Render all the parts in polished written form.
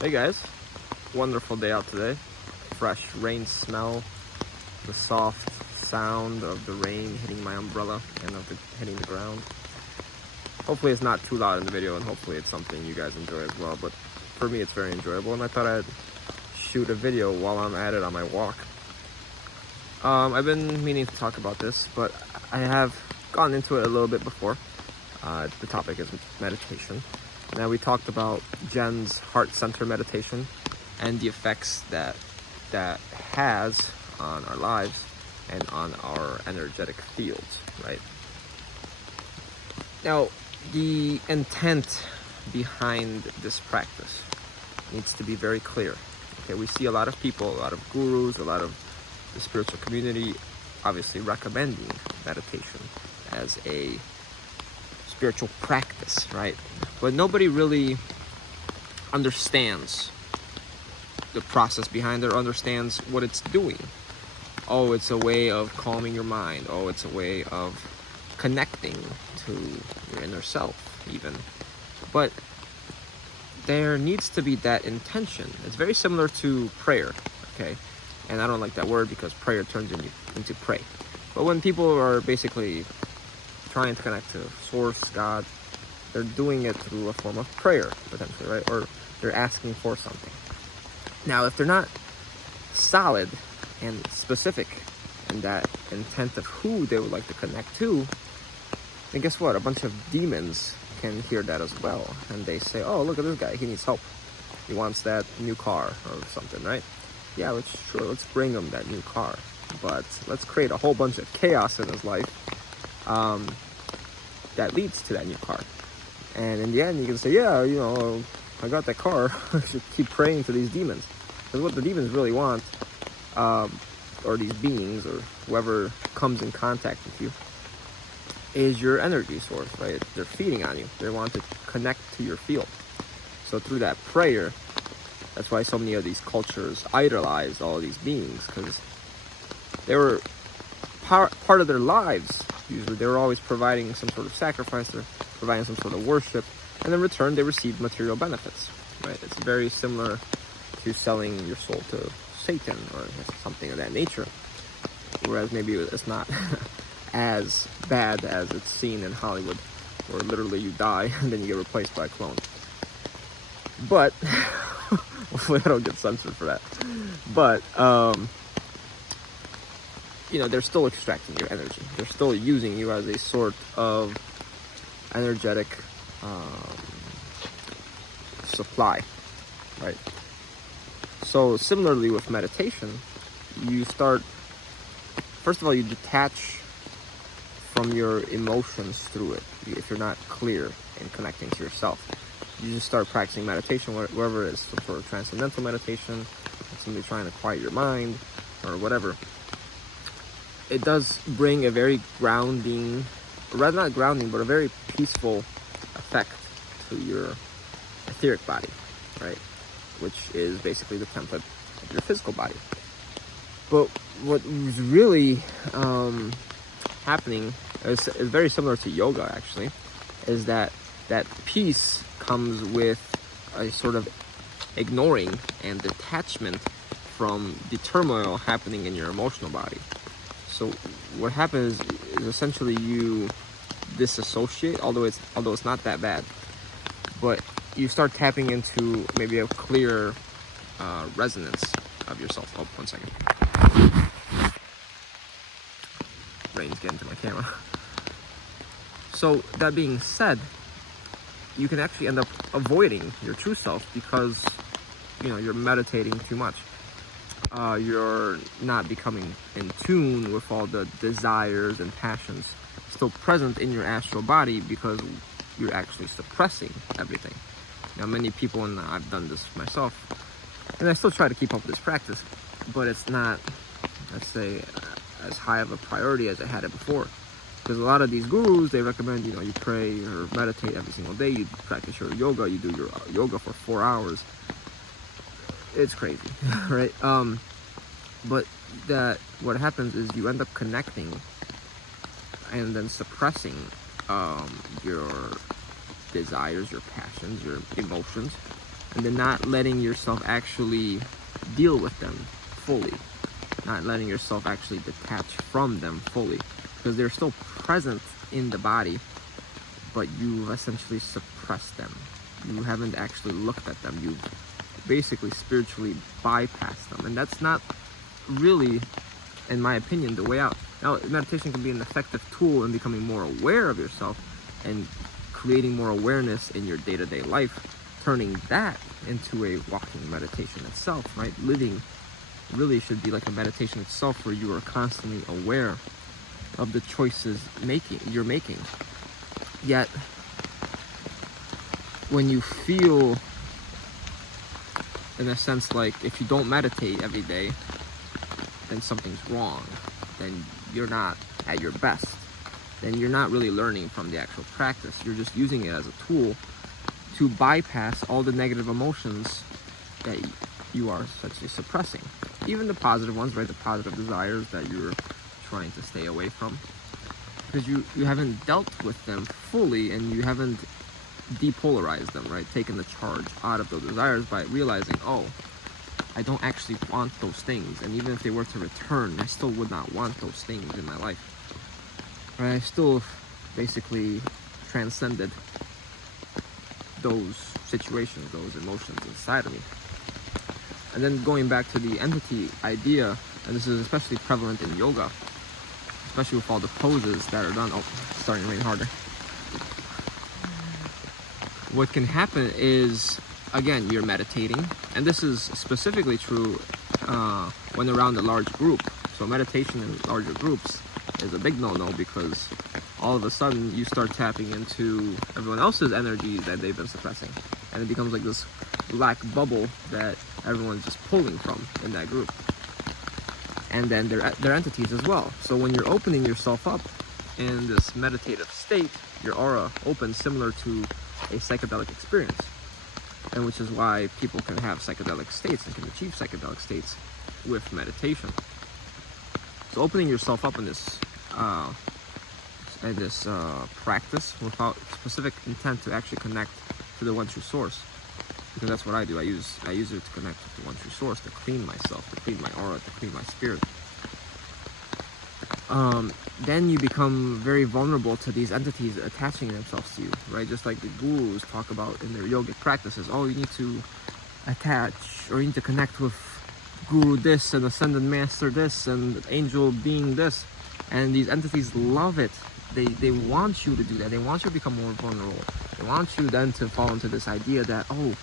Hey guys, wonderful day out today. Fresh rain smell, the soft sound of the rain hitting my umbrella and of hitting the ground. Hopefully it's not too loud in the video, and hopefully it's something you guys enjoy as well, but for me it's very enjoyable, and I thought I'd shoot a video while I'm at it on my walk. I've been meaning to talk about this, but I have gone into it a little bit before. The topic is meditation. Now, we talked about Jen's heart center meditation and the effects that has on our lives and on our energetic fields, right? Now, the intent behind this practice needs to be very clear. Okay, we see a lot of people, a lot of gurus, a lot of the spiritual community obviously recommending meditation as a spiritual practice, right? But nobody really understands the process behind it or understands what it's doing. Oh, it's a way of calming your mind. Oh, it's a way of connecting to your inner self, even. But there needs to be that intention. It's very similar to prayer, okay? And I don't like that word because prayer turns into pray. But when people are basically trying to connect to source, God, they're doing it through a form of prayer, potentially, right? Or they're asking for something. Now, if they're not solid and specific in that intent of who they would like to connect to, then guess what? A bunch of demons can hear that as well. And they say, oh, look at this guy. He needs help. He wants that new car or something, right? Yeah, let's bring him that new car. But let's create a whole bunch of chaos in his life that leads to that new car. And in the end, you can say, yeah, I got that car. I should keep praying to these demons. Because what the demons really want, or these beings, or whoever comes in contact with you, is your energy source, right? They're feeding on you. They want to connect to your field. So through that prayer, that's why so many of these cultures idolize all of these beings, because they were part of their lives. Usually they were always providing some sort of sacrifice, they're providing some sort of worship, and in return they received material benefits, right? It's very similar to selling your soul to Satan or something of that nature, whereas maybe it's not as bad as it's seen in Hollywood, where literally you die and then you get replaced by a clone. But hopefully I don't get censored for that. But they're still extracting your energy. They're still using you as a sort of energetic supply, right? So similarly with meditation, you start, first of all, you detach from your emotions through it. If you're not clear in connecting to yourself, you just start practicing meditation, wherever it is, some sort of transcendental meditation, somebody trying to quiet your mind, or whatever. It does bring a very grounding, or rather not grounding, but a very peaceful effect to your etheric body, right? Which is basically the template of your physical body. But what is really happening is very similar to yoga, actually, is that peace comes with a sort of ignoring and detachment from the turmoil happening in your emotional body. So what happens is essentially you disassociate, although it's not that bad, but you start tapping into maybe a clearer resonance of yourself. Oh, 1 second. Rain's getting to my camera. So that being said, you can actually end up avoiding your true self because you're meditating too much. You're not becoming in tune with all the desires and passions still present in your astral body because you're actually suppressing everything. Now, many people, and I've done this myself, and I still try to keep up with this practice, but it's not, let's say, as high of a priority as I had it before. Because a lot of these gurus, they recommend, you pray or meditate every single day, you practice your yoga, you do your yoga for 4 hours. It's crazy, right? But what happens is you end up connecting and then suppressing your desires, your passions, your emotions, and then not letting yourself actually deal with them fully, not letting yourself actually detach from them fully, because they're still present in the body, but you've essentially suppressed them. You haven't actually looked at them. You've basically spiritually bypassed them, and that's not really, in my opinion, the way out. Now, meditation can be an effective tool in becoming more aware of yourself and creating more awareness in your day-to-day life, turning that into a walking meditation itself, right? Living really should be like a meditation itself, where you are constantly aware of the choices you're making. Yet, when you feel, in a sense, like if you don't meditate every day, then something's wrong, then you're not at your best, then you're not really learning from the actual practice. You're just using it as a tool to bypass all the negative emotions that you are essentially suppressing. Even the positive ones, right? The positive desires that you're trying to stay away from. Because you haven't dealt with them fully, and you haven't depolarized them, right? Taken the charge out of those desires by realizing, oh, I don't actually want those things. And even if they were to return, I still would not want those things in my life. Right? I still basically transcended those situations, those emotions inside of me. And then going back to the entity idea, and this is especially prevalent in yoga, especially with all the poses that are done. Oh, it's starting to rain harder. What can happen is, again, you're meditating, and this is specifically true when around a large group. So meditation in larger groups is a big no-no, because all of a sudden you start tapping into everyone else's energy that they've been suppressing, and it becomes like this black bubble that everyone's just pulling from in that group. And then they're entities as well. So when you're opening yourself up in this meditative state, your aura opens similar to a psychedelic experience, and which is why people can have psychedelic states and can achieve psychedelic states with meditation. So opening yourself up in this practice without specific intent to actually connect to the one true source, because that's what I do. I use it to connect with the one true source, to clean myself, to clean my aura, to clean my spirit. Then you become very vulnerable to these entities attaching themselves to you, right? Just like the gurus talk about in their yogic practices. Oh, you need to attach, or you need to connect with guru this, and ascended master this, and angel being this. And these entities love it. They want you to do that. They want you to become more vulnerable. They want you then to fall into this idea that, oh,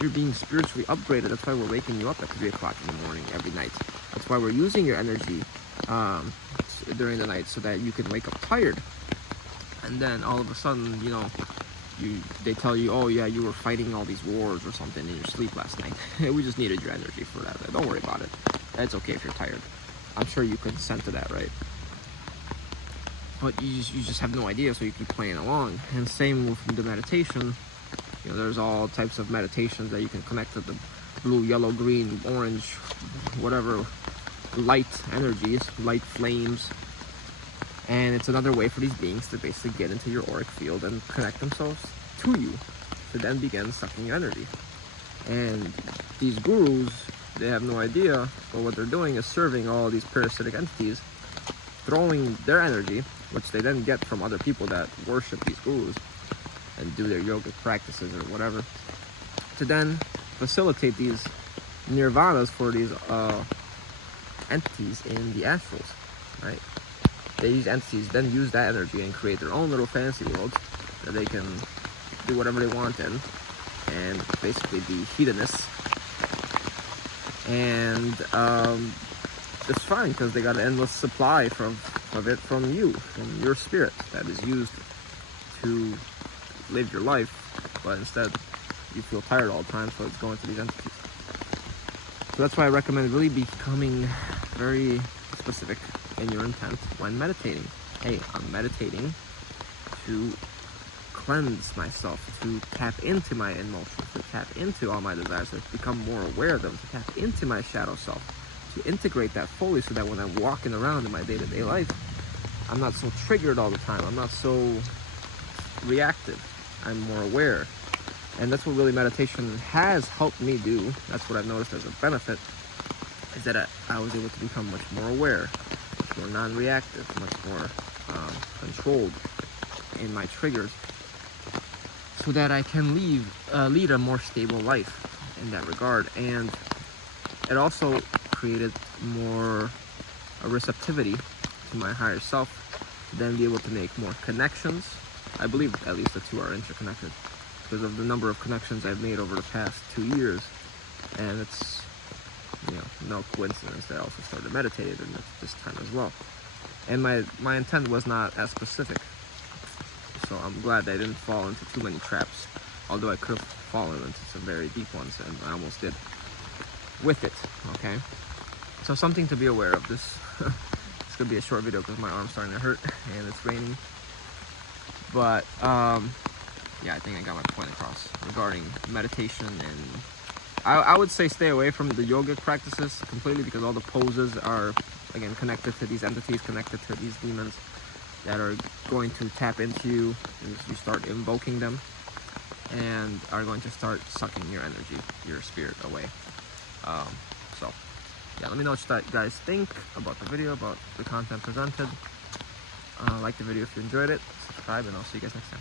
you're being spiritually upgraded. That's why we're waking you up at 3 o'clock in the morning every night. That's why we're using your energy during the night, so that you can wake up tired. And then all of a sudden, they tell you, oh yeah, you were fighting all these wars or something in your sleep last night. We just needed your energy for that. Don't worry about it. It's okay if you're tired. I'm sure you consent to that, right? But you just have no idea, so you keep playing along. And same with the meditation. There's all types of meditations that you can connect to the blue, yellow, green, orange, whatever light energies, light flames. And it's another way for these beings to basically get into your auric field and connect themselves to you, to then begin sucking your energy. And these gurus, they have no idea, but what they're doing is serving all these parasitic entities, throwing their energy, which they then get from other people that worship these gurus and do their yogic practices or whatever, to then facilitate these nirvanas for these entities in the astrals, right? These entities then use that energy and create their own little fantasy worlds that they can do whatever they want in, and basically be hedonists. And it's fine, because they got an endless supply of it from you, from your spirit, that is used to live your life, but instead you feel tired all the time, so it's going to these entities. So that's why I recommend really becoming very specific in your intent when meditating. Hey, I'm meditating to cleanse myself, to tap into my emotions, to tap into all my desires, to become more aware of them, to tap into my shadow self, to integrate that fully, so that when I'm walking around in my day-to-day life, I'm not so triggered all the time. I'm not so reactive. I'm more aware. And that's what really meditation has helped me do. That's what I've noticed as a benefit, is that I was able to become much more aware, much more non-reactive, much more controlled in my triggers, so that I can lead a more stable life in that regard. And it also created more a receptivity to my higher self, to then be able to make more connections. I believe at least the two are interconnected because of the number of connections I've made over the past 2 years. And it's, no coincidence that I also started meditating at this time as well. And my intent was not as specific, so I'm glad that I didn't fall into too many traps, although I could have fallen into some very deep ones, and I almost did with it. Okay, so something to be aware of. This it's gonna be a short video because my arm's starting to hurt and it's raining, but yeah, I think I got my point across regarding meditation. And I would say stay away from the yogic practices completely, because all the poses are, again, connected to these entities, connected to these demons that are going to tap into you as you start invoking them, and are going to start sucking your energy, your spirit away. So yeah, let me know what you guys think about the video, about the content presented. Like the video if you enjoyed it, subscribe, and I'll see you guys next time.